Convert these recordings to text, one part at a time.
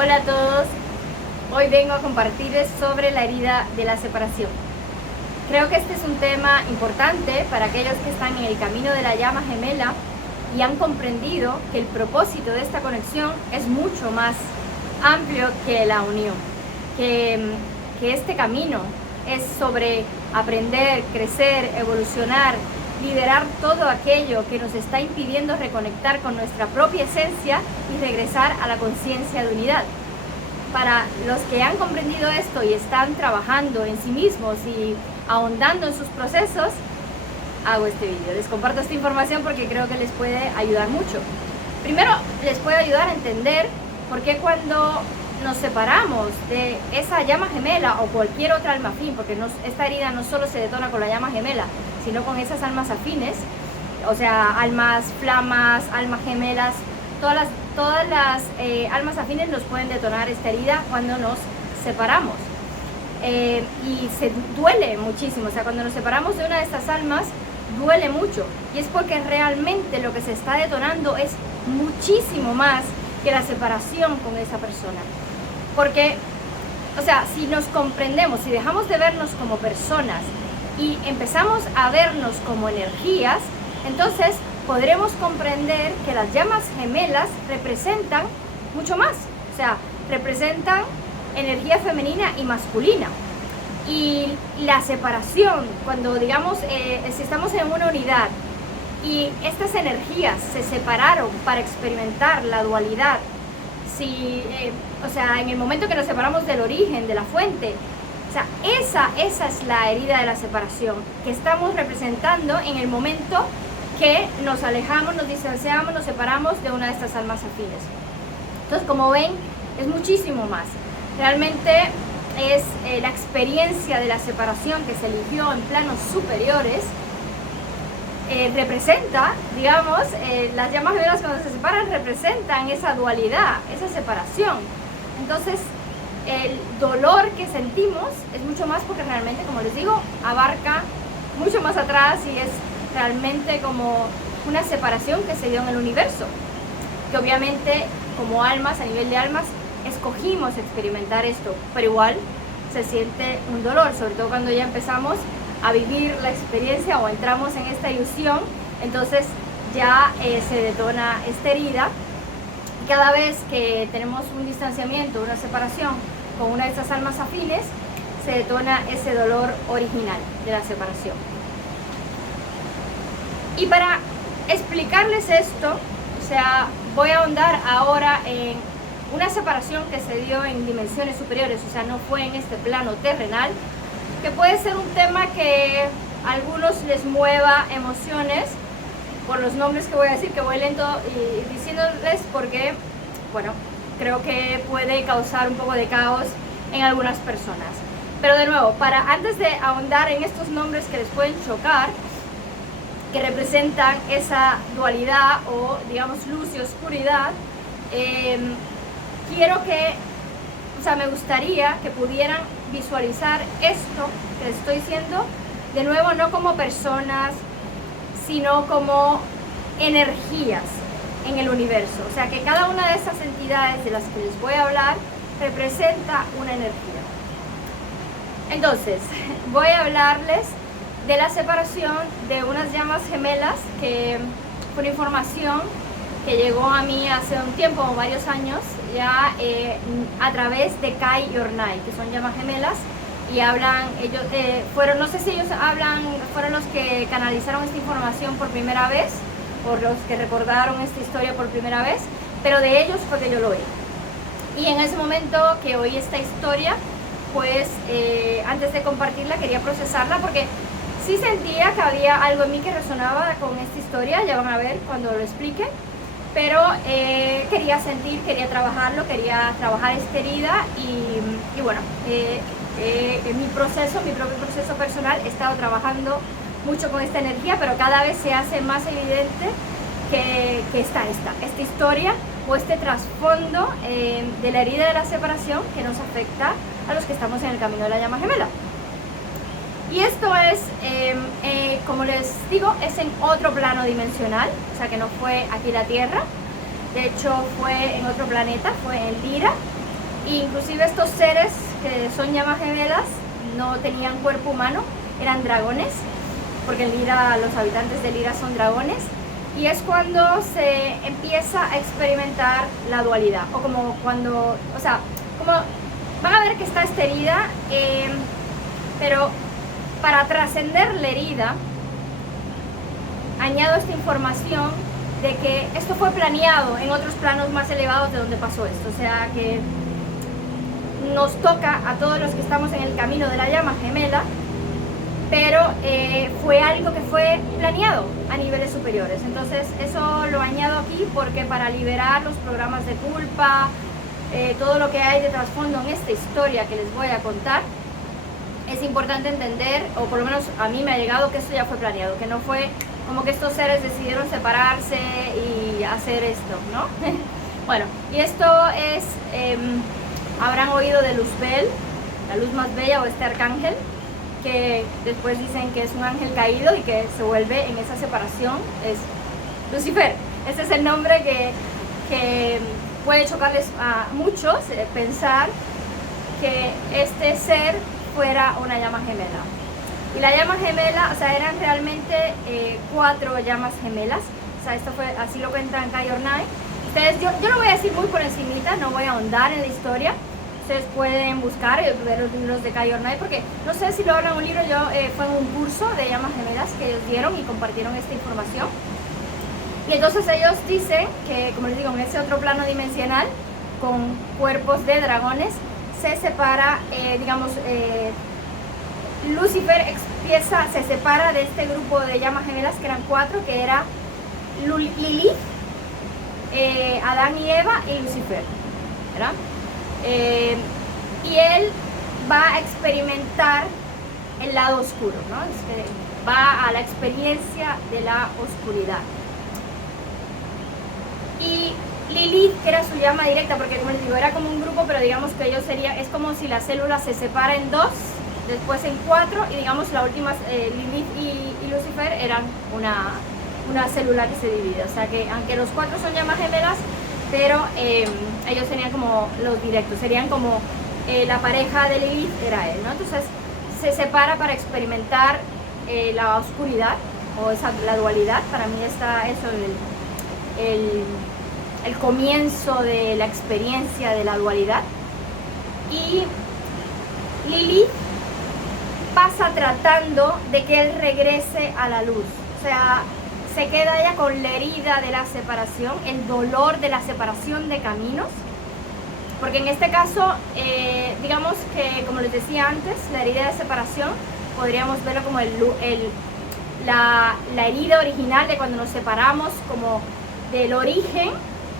Hola a todos, hoy vengo a compartirles sobre la herida de la separación. Creo que este es un tema importante para aquellos que están en el camino de la llama gemela y han comprendido que el propósito de esta conexión es mucho más amplio que la unión, que este camino es sobre aprender, crecer, evolucionar, liberar todo aquello que nos está impidiendo reconectar con nuestra propia esencia y regresar a la conciencia de unidad. Para los que han comprendido esto y están trabajando en sí mismos y ahondando en sus procesos, hago este vídeo. Les comparto esta información porque creo que les puede ayudar mucho. Primero, les puede ayudar a entender por qué cuando nos separamos de esa llama gemela o cualquier otra alma afín, porque esta herida no solo se detona con la llama gemela, sino con esas almas afines, o sea, almas flamas, almas gemelas, todas las almas afines nos pueden detonar esta herida cuando nos separamos. Y se duele muchísimo, o sea, cuando nos separamos de una de estas almas, duele mucho, y es porque realmente lo que se está detonando es muchísimo más que la separación con esa persona. Porque, o sea, si nos comprendemos, si dejamos de vernos como personas y empezamos a vernos como energías, entonces podremos comprender que las llamas gemelas representan mucho más. O sea, representan energía femenina y masculina. Y la separación, cuando digamos, si estamos en una unidad y estas energías se separaron para experimentar la dualidad, o sea, en el momento que nos separamos del origen, de la fuente, o sea, esa es la herida de la separación que estamos representando en el momento que nos alejamos, nos distanciamos, nos separamos de una de estas almas afines. Entonces, como ven, es muchísimo más. Realmente es la experiencia de la separación que se eligió en planos superiores. Representa, digamos, las llamas gemelas cuando se separan representan esa dualidad, esa separación. Entonces, el dolor que sentimos es mucho más porque realmente, como les digo, abarca mucho más atrás y es realmente como una separación que se dio en el universo, que obviamente como almas, a nivel de almas, escogimos experimentar esto, pero igual se siente un dolor, sobre todo cuando ya empezamos a vivir la experiencia o entramos en esta ilusión, entonces ya se detona esta herida. Y cada vez que tenemos un distanciamiento, una separación con una de estas almas afines, se detona ese dolor original de la separación. Y para explicarles esto, o sea, voy a ahondar ahora en una separación que se dio en dimensiones superiores, o sea, no fue en este plano terrenal, que puede ser un tema que a algunos les mueva emociones por los nombres que voy a decir, que voy lento y diciéndoles porque, bueno, creo que puede causar un poco de caos en algunas personas. Pero de nuevo, antes de ahondar en estos nombres que les pueden chocar, que representan esa dualidad o, digamos, luz y oscuridad, me gustaría que pudieran visualizar esto que les estoy diciendo, de nuevo, no como personas, sino como energías en el universo. O sea, que cada una de estas entidades de las que les voy a hablar representa una energía. Entonces, voy a hablarles de la separación de unas llamas gemelas, que fue una información que llegó a mí hace un tiempo, varios años, ya a través de Kai y Ornai, que son llamas gemelas, y hablan, ellos fueron, no sé si ellos fueron los que canalizaron esta información por primera vez, o los que recordaron esta historia por primera vez, pero de ellos fue que yo lo oí. Y en ese momento que oí esta historia, pues antes de compartirla quería procesarla, porque sí sentía que había algo en mí que resonaba con esta historia, ya van a ver cuando lo explique, pero quería sentir, quería trabajarlo, quería trabajar esta herida y bueno, en mi propio proceso personal he estado trabajando mucho con esta energía, pero cada vez se hace más evidente que está esta historia o este trasfondo de la herida de la separación que nos afecta a los que estamos en el camino de la llama gemela. Y esto es, como les digo, es en otro plano dimensional, o sea que no fue aquí la Tierra, de hecho fue en otro planeta, fue en Lira, E inclusive estos seres que son llamas gemelas no tenían cuerpo humano, eran dragones, porque en Lyra, los habitantes de Lyra son dragones, y es cuando se empieza a experimentar la dualidad, o como cuando, o sea, como van a ver que está esta herida, pero para trascender la herida, añado esta información de que esto fue planeado en otros planos más elevados de donde pasó esto, o sea que nos toca a todos los que estamos en el camino de la llama gemela, pero fue algo que fue planeado a niveles superiores. Entonces eso lo añado aquí porque para liberar los programas de culpa, todo lo que hay de trasfondo en esta historia que les voy a contar, es importante entender, o por lo menos a mí me ha llegado, que esto ya fue planeado, que no fue como que estos seres decidieron separarse y hacer esto, ¿no? Bueno, y esto es, habrán oído de Luzbel, la luz más bella, o este arcángel, que después dicen que es un ángel caído y que se vuelve en esa separación, es Lucifer. Este es el nombre que puede chocarles a muchos, pensar que este ser fuera una llama gemela. Y la llama gemela, o sea, eran realmente 4 llamas gemelas. O sea, esto fue, así lo cuentan Kai Ornai. Ustedes, yo lo voy a decir muy por encimita, no voy a ahondar en la historia. Ustedes pueden buscar, ver los libros de Kai Ornai, porque no sé si lo hablan en un libro, fue en un curso de llamas gemelas que ellos dieron y compartieron esta información. Y entonces ellos dicen que, como les digo, en ese otro plano dimensional, con cuerpos de dragones, se separa, Lucifer se separa de este grupo de llamas gemelas, que eran 4, que era Lilith, Adán y Eva y Lucifer, ¿verdad? Y él va a experimentar el lado oscuro, ¿no? Va a la experiencia de la oscuridad. Y Lilith, que era su llama directa, porque como les digo, era como un grupo, pero digamos que ellos es como si la célula se separa en 2, después en 4, y digamos la última, Lilith y Lucifer eran una célula que se divide. O sea que aunque los 4 son llamas gemelas, pero ellos serían como los directos, serían como la pareja de Lilith era él, ¿no? Entonces se separa para experimentar la oscuridad, o la dualidad. Para mí está eso, el comienzo de la experiencia de la dualidad. Y Lilith pasa tratando de que él regrese a la luz, o sea, se queda ella con la herida de la separación, el dolor de la separación de caminos, porque en este caso, digamos que, como les decía antes, la herida de separación podríamos verlo como la herida original de cuando nos separamos, como del origen.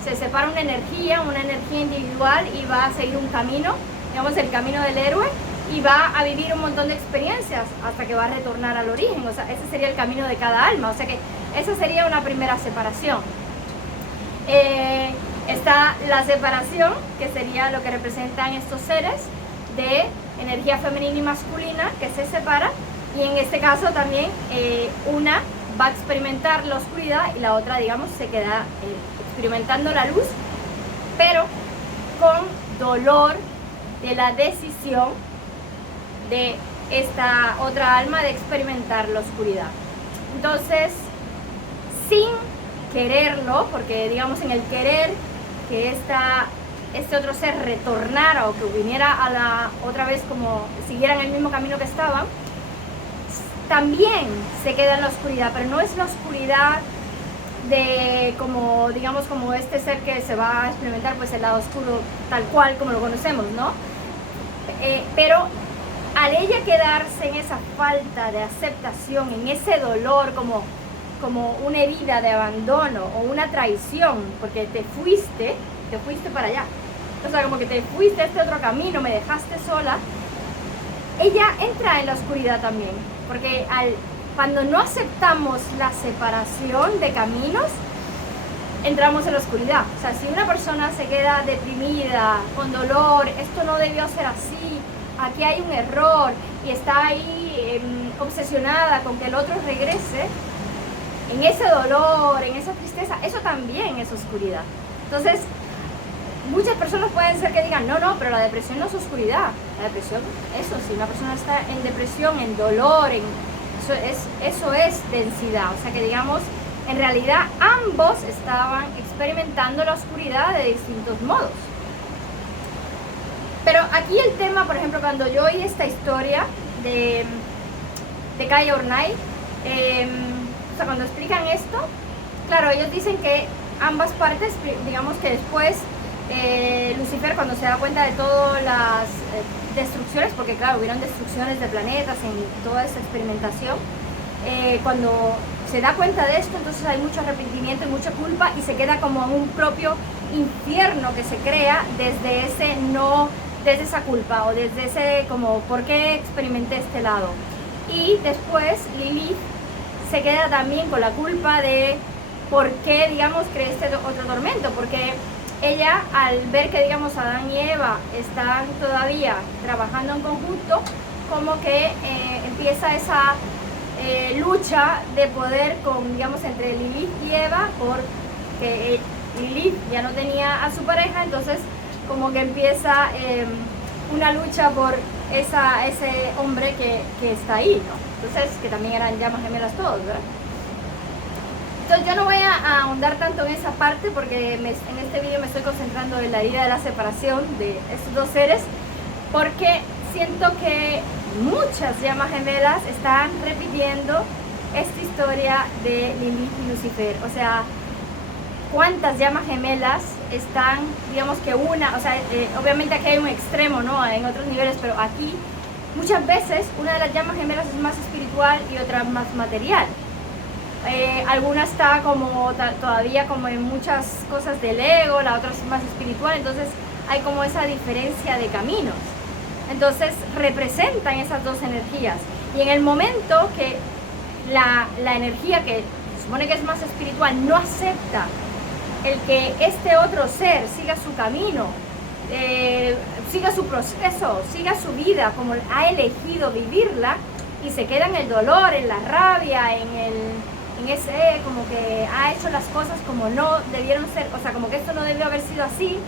Se separa una energía individual y va a seguir un camino, digamos el camino del héroe, y va a vivir un montón de experiencias hasta que va a retornar al origen. O sea, ese sería el camino de cada alma, o sea que esa sería una primera separación. Está la separación, que sería lo que representan estos seres de energía femenina y masculina, que se separa, y en este caso también una va a experimentar la oscuridad y la otra, digamos, se queda experimentando la luz, pero con dolor de la decisión de esta otra alma de experimentar la oscuridad. Entonces, sin quererlo, porque digamos en el querer que este otro ser retornara o que viniera otra vez, como siguieran el mismo camino que estaban, también se queda en la oscuridad, pero no es la oscuridad de como, digamos, como este ser que se va a experimentar pues el lado oscuro tal cual como lo conocemos, ¿no? Pero al ella quedarse en esa falta de aceptación, en ese dolor, como una herida de abandono o una traición, porque te fuiste para allá, o sea, como que te fuiste a este otro camino, me dejaste sola, ella entra en la oscuridad también, porque cuando no aceptamos la separación de caminos, entramos en la oscuridad. O sea, si una persona se queda deprimida, con dolor, esto no debió ser así, aquí hay un error, y está ahí obsesionada con que el otro regrese, en ese dolor, en esa tristeza, eso también es oscuridad. Entonces, muchas personas pueden ser que digan, no, pero la depresión no es oscuridad. La depresión, eso, si una persona está en depresión, en dolor, eso es densidad. O sea que digamos, en realidad ambos estaban experimentando la oscuridad de distintos modos. Pero aquí el tema, por ejemplo, cuando yo oí esta historia de Kai Ornai, o sea, cuando explican esto, claro, ellos dicen que ambas partes, digamos que después Lucifer, cuando se da cuenta de todas las destrucciones, porque claro, hubieron destrucciones de planetas en toda esta experimentación, cuando se da cuenta de esto, entonces hay mucho arrepentimiento y mucha culpa y se queda como en un propio infierno que se crea desde esa culpa o desde ese como, ¿por qué experimenté este lado? Y después Lilith se queda también con la culpa de por qué, digamos, creé este otro tormento, porque ella, al ver que, digamos, Adán y Eva están todavía trabajando en conjunto, como que empieza esa lucha de poder digamos, entre Lilith y Eva, porque Lilith ya no tenía a su pareja, entonces como que empieza una lucha por ese hombre que está ahí, ¿no? Entonces, que también eran llamas gemelas todos, ¿verdad? Entonces yo no voy a ahondar tanto en esa parte porque en este vídeo me estoy concentrando en la herida de la separación de estos dos seres, porque siento que muchas llamas gemelas están repitiendo esta historia de Lilith y Lucifer. O sea, ¿cuántas llamas gemelas están, digamos que obviamente aquí hay un extremo, ¿no? En otros niveles, pero aquí muchas veces una de las llamas gemelas es más espiritual y otra más material. Alguna está como todavía como en muchas cosas del ego, la otra es más espiritual, entonces hay como esa diferencia de caminos. Entonces representan esas dos energías y en el momento que la energía que se supone que es más espiritual no acepta el que este otro ser siga su camino, siga su proceso, siga su vida como ha elegido vivirla y se queda en el dolor, en la rabia, en ese como que ha hecho las cosas como no debieron ser, o sea, como que esto no debió haber sido así,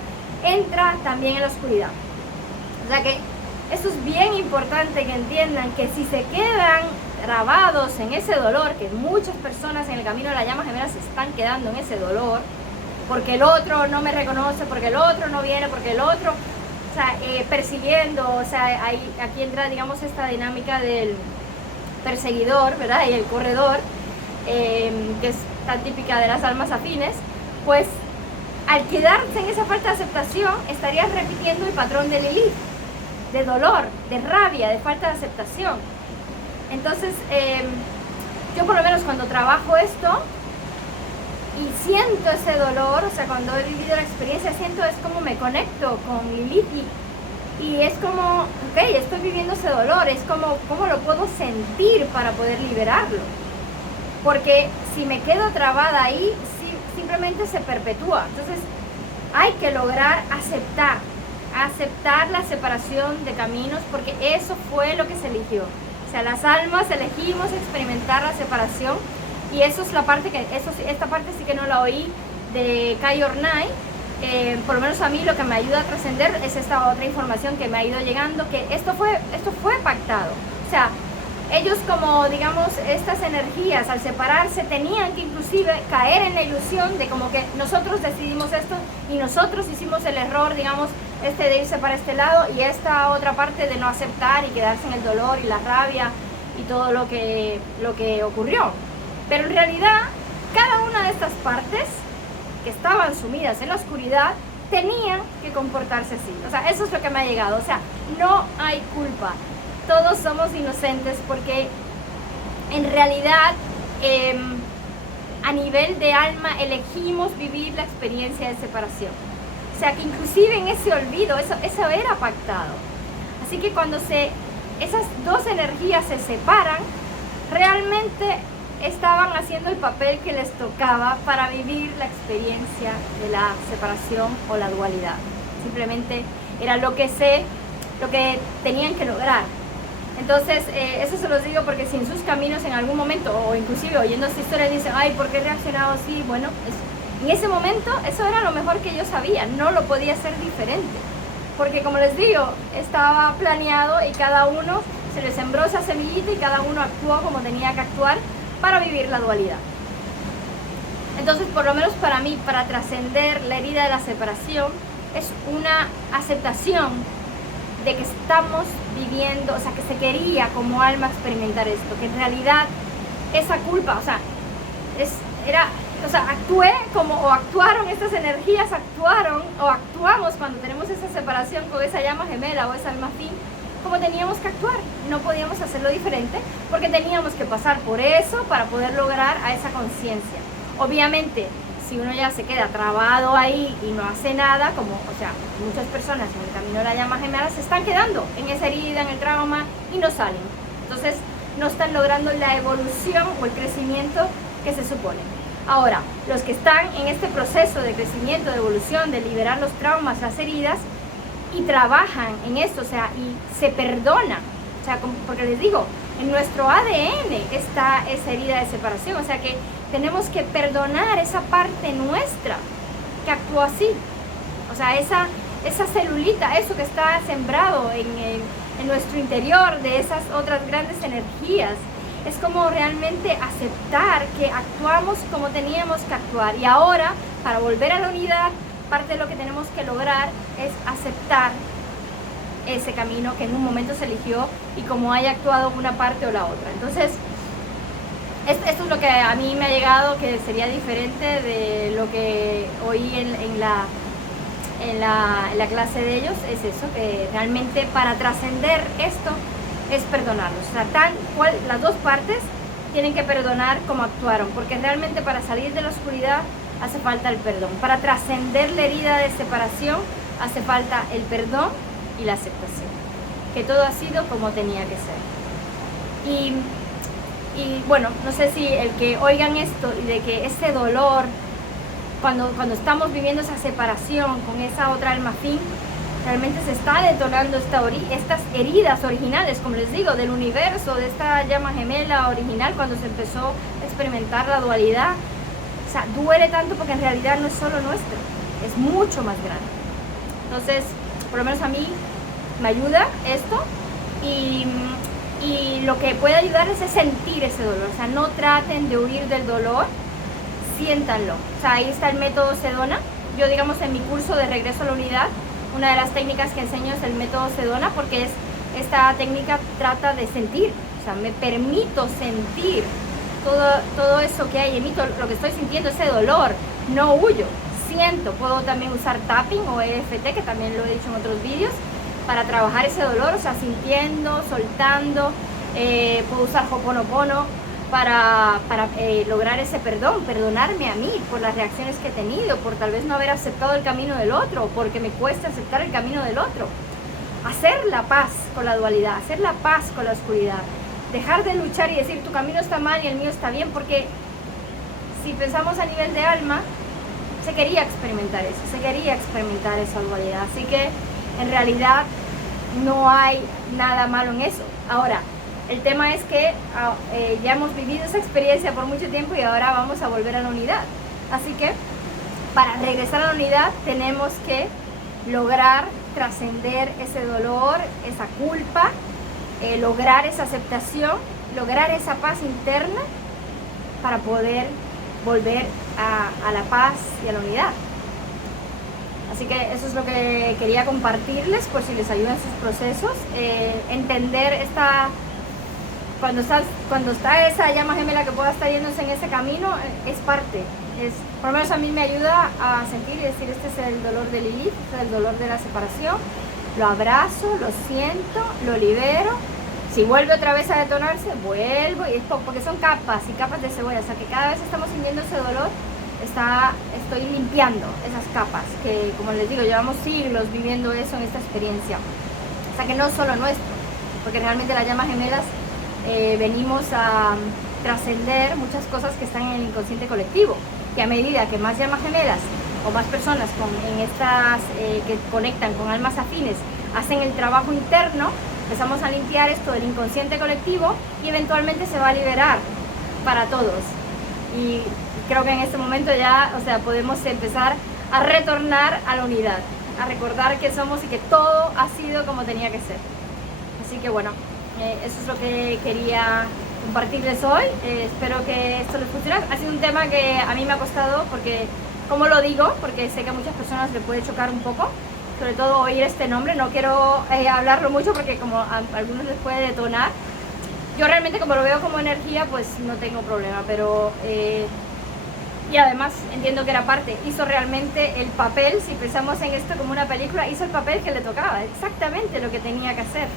entra también en la oscuridad. O sea que esto es bien importante que entiendan que si se quedan grabados en ese dolor, que muchas personas en el camino de la llama gemela se están quedando en ese dolor, porque el otro no me reconoce, porque el otro no viene, porque el otro, o sea, persiguiendo, o sea, aquí entra, digamos, esta dinámica del perseguidor, ¿verdad? Y el corredor, que es tan típica de las almas afines, pues al quedarse en esa falta de aceptación, estarías repitiendo el patrón de Lilith, de dolor, de rabia, de falta de aceptación. Entonces, yo por lo menos cuando trabajo esto y siento ese dolor, o sea, cuando he vivido la experiencia, es como me conecto con Lilith y es como, ok, estoy viviendo ese dolor, es como, ¿cómo lo puedo sentir para poder liberarlo? Porque si me quedo trabada ahí, simplemente se perpetúa. Entonces, hay que lograr aceptar la separación de caminos, porque eso fue lo que se eligió. O sea, las almas elegimos experimentar la separación y eso es la parte esta parte sí que no la oí de Kai Ornai. Por lo menos a mí lo que me ayuda a trascender es esta otra información que me ha ido llegando, que esto fue pactado. O sea, ellos como, digamos, estas energías al separarse tenían que inclusive caer en la ilusión de como que nosotros decidimos esto y nosotros hicimos el error, digamos, de irse para este lado y esta otra parte de no aceptar y quedarse en el dolor y la rabia y todo lo que ocurrió. Pero en realidad, cada una de estas partes que estaban sumidas en la oscuridad tenían que comportarse así. O sea, eso es lo que me ha llegado. O sea, no hay culpa. Todos somos inocentes porque en realidad a nivel de alma elegimos vivir la experiencia de separación. O sea que inclusive en ese olvido, eso era pactado. Así que cuando esas dos energías se separan, realmente estaban haciendo el papel que les tocaba para vivir la experiencia de la separación o la dualidad. Simplemente era lo que tenían que lograr. Entonces, eso se los digo porque si en sus caminos en algún momento, o inclusive oyendo esta historia, dicen, ay, ¿por qué he reaccionado así? Bueno, En ese momento eso era lo mejor que yo sabía, no lo podía hacer diferente. Porque como les digo, estaba planeado y cada uno se le sembró esa semillita y cada uno actuó como tenía que actuar para vivir la dualidad. Entonces, por lo menos para mí, para trascender la herida de la separación, es una aceptación de que estamos viviendo, o sea, que se quería como alma experimentar esto, que en realidad esa culpa, o sea, actué como, o actuaron estas energías, actuaron o actuamos cuando tenemos esa separación con esa llama gemela o esa alma afín, como teníamos que actuar. No podíamos hacerlo diferente porque teníamos que pasar por eso para poder lograr a esa conciencia. Obviamente, si uno ya se queda trabado ahí y no hace nada, como, o sea, muchas personas en el camino de la llama gemela se están quedando en esa herida, en el trauma y no salen. Entonces, no están logrando la evolución o el crecimiento que se supone. Ahora, los que están en este proceso de crecimiento, de evolución, de liberar los traumas, las heridas, y trabajan en esto, o sea, y se perdonan, o sea, porque les digo, en nuestro ADN está esa herida de separación, o sea que tenemos que perdonar esa parte nuestra que actuó así, o sea, esa celulita, eso que está sembrado en nuestro interior de esas otras grandes energías. Es como realmente aceptar que actuamos como teníamos que actuar. Y ahora, para volver a la unidad, parte de lo que tenemos que lograr es aceptar ese camino que en un momento se eligió y como haya actuado una parte o la otra. Entonces, esto es lo que a mí me ha llegado, que sería diferente de lo que oí en la clase de ellos. Es eso, que realmente para trascender esto es perdonarlos. O sea, las dos partes tienen que perdonar como actuaron, porque realmente para salir de la oscuridad hace falta el perdón. Para trascender la herida de separación hace falta el perdón y la aceptación, que todo ha sido como tenía que ser. Y bueno, no sé si el que oigan esto y de que ese dolor, cuando estamos viviendo esa separación con esa otra alma afín, realmente se está detonando estas heridas originales, como les digo, del universo, de esta llama gemela original, cuando se empezó a experimentar la dualidad. O sea, duele tanto porque en realidad no es solo nuestro, es mucho más grande. Entonces, por lo menos a mí me ayuda esto, y lo que puede ayudar es sentir ese dolor. O sea, no traten de huir del dolor, siéntanlo. O sea, ahí está el método Sedona. Yo, digamos, en mi curso de regreso a la unidad, una de las técnicas que enseño es el método Sedona, porque esta técnica trata de sentir. O sea, me permito sentir todo eso que hay en mí, todo lo que estoy sintiendo, ese dolor. No huyo, siento. Puedo también usar tapping o EFT, que también lo he dicho en otros vídeos, para trabajar ese dolor, o sea, sintiendo, soltando. Puedo usar Ho'oponopono para lograr ese perdón, perdonarme a mí por las reacciones que he tenido, por tal vez no haber aceptado el camino del otro, porque me cuesta aceptar el camino del otro. Hacer la paz con la dualidad, hacer la paz con la oscuridad, dejar de luchar y decir tu camino está mal y el mío está bien, porque si pensamos a nivel de alma, se quería experimentar eso, se quería experimentar esa dualidad, así que en realidad no hay nada malo en eso. Ahora, el tema es que ya hemos vivido esa experiencia por mucho tiempo y ahora vamos a volver a la unidad. Así que para regresar a la unidad tenemos que lograr trascender ese dolor, esa culpa, lograr esa aceptación, lograr esa paz interna para poder volver a la paz y a la unidad. Así que eso es lo que quería compartirles, por si les ayuda en sus procesos. Entender cuando está esa llama gemela que pueda estar yéndose en ese camino, es parte. Por lo menos a mí me ayuda a sentir y decir, este es el dolor de Lilith, este es el dolor de la separación. Lo abrazo, lo siento, lo libero. Si vuelve otra vez a detonarse, vuelvo, y es porque son capas y capas de cebolla. O sea que cada vez estamos sintiendo ese dolor, estoy limpiando esas capas, que como les digo, llevamos siglos viviendo eso en esta experiencia. O sea que no es solo nuestro, porque realmente las llamas gemelas venimos a trascender muchas cosas que están en el inconsciente colectivo, que a medida que más llamas gemelas o más personas que conectan con almas afines hacen el trabajo interno, empezamos a limpiar esto del inconsciente colectivo y eventualmente se va a liberar para todos. y creo que en este momento ya, o sea, podemos empezar a retornar a la unidad, a recordar que somos y que todo ha sido como tenía que ser. Así que bueno, eso es lo que quería compartirles hoy. Espero que esto les funcione. Ha sido un tema que a mí me ha costado porque, como lo digo, porque sé que a muchas personas les puede chocar un poco, sobre todo oír este nombre. No quiero hablarlo mucho porque como a algunos les puede detonar. Yo realmente, como lo veo como energía, pues no tengo problema, pero y además entiendo que era parte, hizo realmente el papel, si pensamos en esto como una película, hizo el papel que le tocaba, exactamente lo que tenía que hacer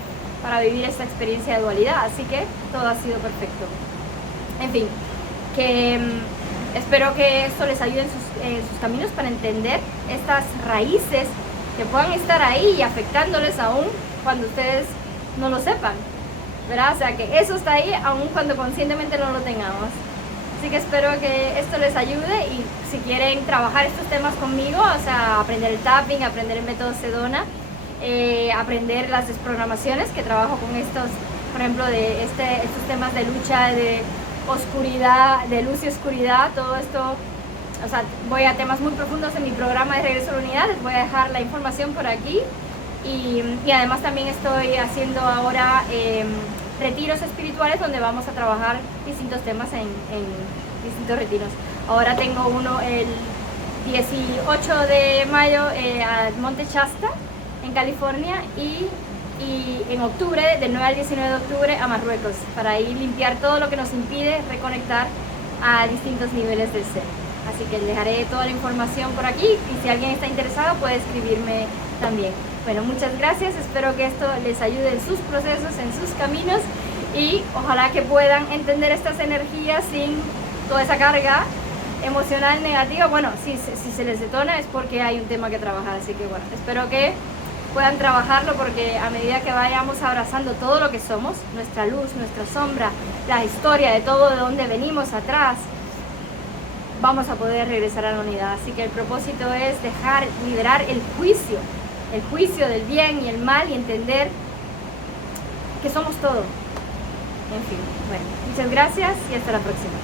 para vivir esta experiencia de dualidad, así que todo ha sido perfecto. En fin, que espero que esto les ayude en sus caminos para entender estas raíces que puedan estar ahí y afectándoles aún cuando ustedes no lo sepan, ¿verdad? O sea, que eso está ahí aún cuando conscientemente no lo tengamos. Así que espero que esto les ayude, y si quieren trabajar estos temas conmigo, o sea, aprender el tapping, aprender el método Sedona, aprender las desprogramaciones, que trabajo con estos, por ejemplo, de estos temas de lucha, de oscuridad, de luz y oscuridad, todo esto, o sea, voy a temas muy profundos en mi programa de Regreso a la Unidad. Les voy a dejar la información por aquí, y además también estoy haciendo ahora retiros espirituales donde vamos a trabajar distintos temas en distintos retiros. Ahora tengo uno el 18 de mayo al Monte Shasta en California, y en octubre, del 9 al 19 de octubre, a Marruecos, para ir limpiar todo lo que nos impide reconectar a distintos niveles del ser. Así que les dejaré toda la información por aquí, y si alguien está interesado puede escribirme también. Bueno, muchas gracias, espero que esto les ayude en sus procesos, en sus caminos, y ojalá que puedan entender estas energías sin toda esa carga emocional negativa. Bueno, si se les detona es porque hay un tema que trabajar, así que bueno, espero que puedan trabajarlo, porque a medida que vayamos abrazando todo lo que somos, nuestra luz, nuestra sombra, la historia de todo, de dónde venimos atrás, vamos a poder regresar a la unidad. Así que el propósito es liberar el juicio del bien y el mal, y entender que somos todo. En fin, bueno, muchas gracias y hasta la próxima.